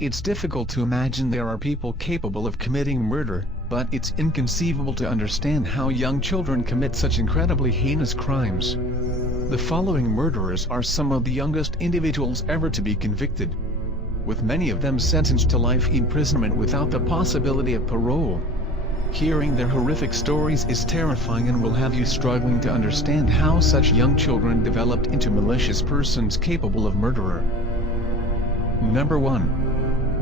It's difficult to imagine there are people capable of committing murder, but it's inconceivable to understand how young children commit such incredibly heinous crimes. The following murderers are some of the youngest individuals ever to be convicted, with many of them sentenced to life imprisonment without the possibility of parole. Hearing their horrific stories is terrifying and will have you struggling to understand how such young children developed into malicious persons capable of murder. Number 1.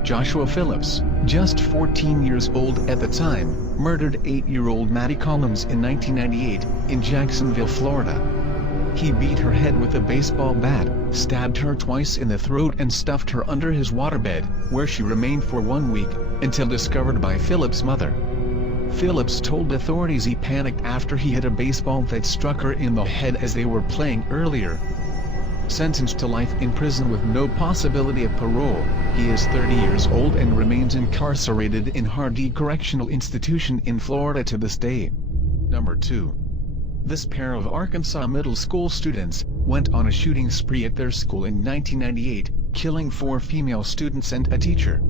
Joshua Phillips, just 14 years old at the time, murdered 8-year-old Maddie Collins in 1998, in Jacksonville, Florida. He beat her head with a baseball bat, stabbed her twice in the throat and stuffed her under his waterbed, where she remained for 1 week, until discovered by Phillips' mother. Phillips told authorities he panicked after he hit a baseball that struck her in the head as they were playing earlier. Sentenced to life in prison with no possibility of parole, he is 30 years old and remains incarcerated in Hardy Correctional Institution in Florida to this day. Number 2. This pair of Arkansas middle school students went on a shooting spree at their school in 1998, killing 4 female students and a teacher.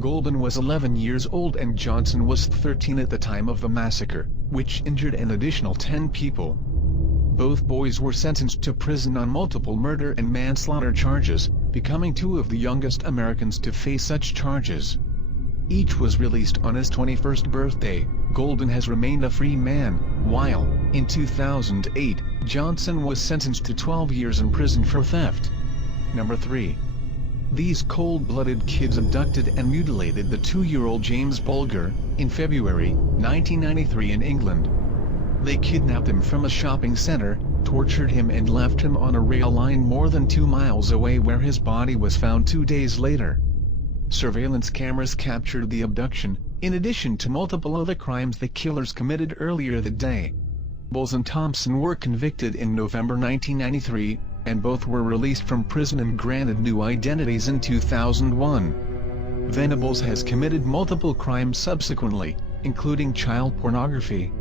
Golden was 11 years old and Johnson was 13 at the time of the massacre, which injured an additional 10 people. Both boys were sentenced to prison on multiple murder and manslaughter charges, becoming 2 of the youngest Americans to face such charges. Each was released on his 21st birthday. Golden has remained a free man, while, in 2008, Johnson was sentenced to 12 years in prison for theft. Number 3. These cold-blooded kids abducted and mutilated the 2-year-old James Bulger, in February 1993 in England. They kidnapped him from a shopping center, tortured him and left him on a rail line more than 2 miles away where his body was found 2 days later. Surveillance cameras captured the abduction, in addition to multiple other crimes the killers committed earlier that day. Venables and Thompson were convicted in November 1993, and both were released from prison and granted new identities in 2001. Venables has committed multiple crimes subsequently, including child pornography.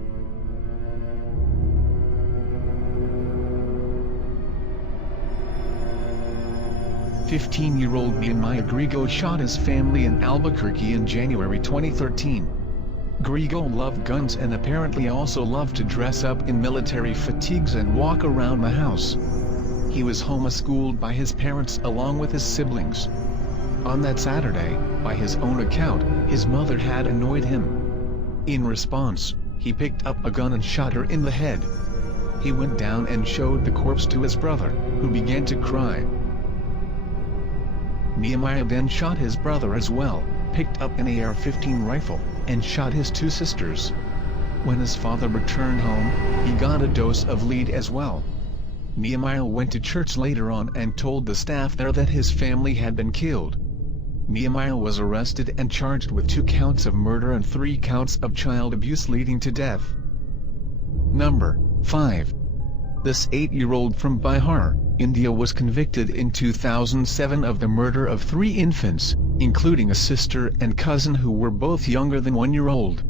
"15-year-old Nehemiah Griego shot his family in Albuquerque in January 2013. Griego loved guns and apparently also loved to dress up in military fatigues and walk around the house. He was homeschooled by his parents along with his siblings. On that Saturday, by his own account, his mother had annoyed him. In response, he picked up a gun and shot her in the head. He went down and showed the corpse to his brother, who began to cry. Nehemiah then shot his brother as well, picked up an AR-15 rifle, and shot his 2 sisters. When his father returned home, he got a dose of lead as well. Nehemiah went to church later on and told the staff there that his family had been killed. Nehemiah was arrested and charged with 2 counts of murder and 3 counts of child abuse leading to death. Number 5. This 8-year-old from Bihar, India was convicted in 2007 of the murder of 3 infants, including a sister and cousin who were both younger than 1 year old.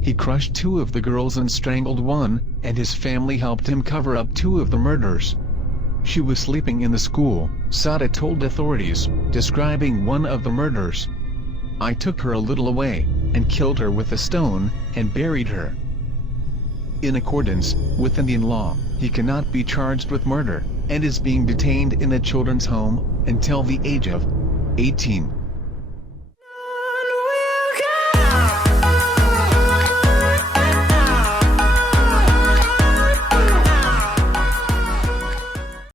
He crushed 2 of the girls and strangled 1, and his family helped him cover up 2 of the murders. She was sleeping in the school, Sada told authorities, describing one of the murders. "I took her a little away, and killed her with a stone, and buried her." In accordance with Indian law, he cannot be charged with murder, and is being detained in a children's home until the age of 18.